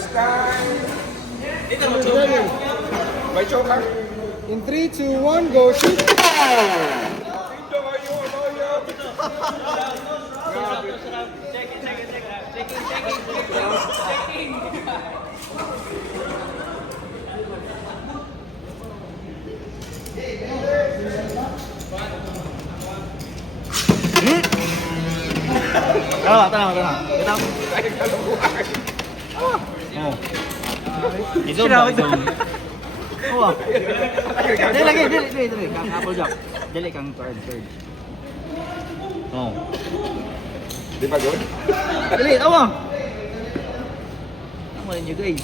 First time. May choker. In 3, 2, 1, go shoot! Ito kayo, loyal. Tama. Ito. Oh. Izon ba? Izon. Oh. Dili lagi. Kang apple jack. Dili kang third. Oh. Di ba good? Dili, tawa. Tama rin nyo guys.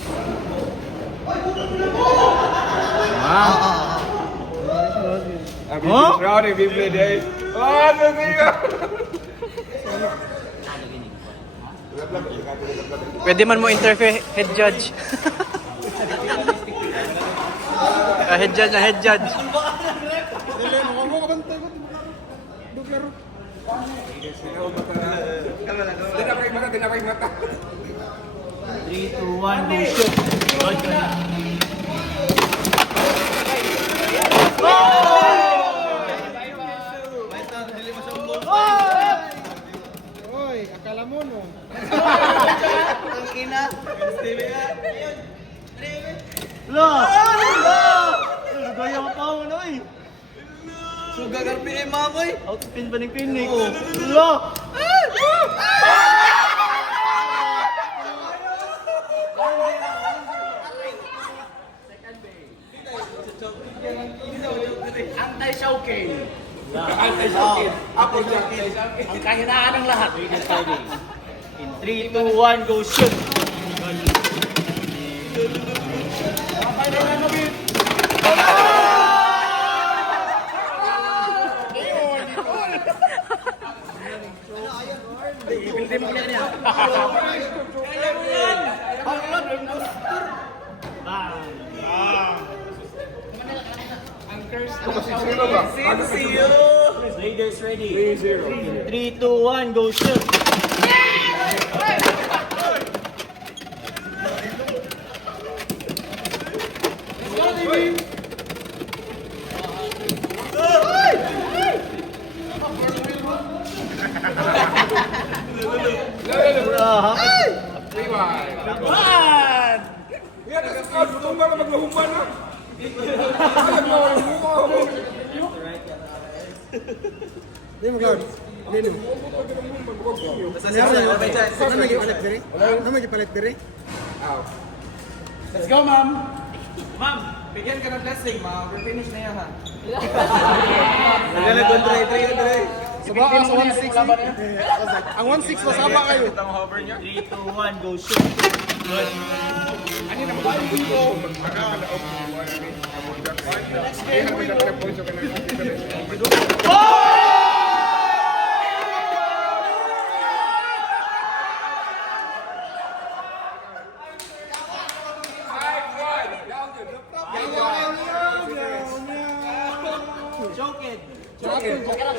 This round we play day. Oh, nasiga. Pwede man mo interfere, head judge. Head judge. Dili, mo kabantay ko. Duglaro. Dinapay mata. 3, 2, 1, go shoot. Oy, akala mo no. Ang ina. Lo! Gaya pa mo na eh. Suga garpi eh mamoy. Outspin ba ng pinig ko? Lo! Anti-showcase. Apple jack. Ang kahinaan ng lahat. In 3, 2, 1, go shoot! See you. Raiders ready. 3-0. 3, 2, 1, go shoot! Yan, nasa tumba na maglahuman na. Di mo guard. Di mo. Ano magipalit diri? Let's go, ma'am! Ma'am, bigyan ka ng blessing, ma'am. We're finished na yan, ha? Sabaka sa 1-6. Ang 1-6 masama kayo. 3, 2, 1, go shoot! Choke it! Score.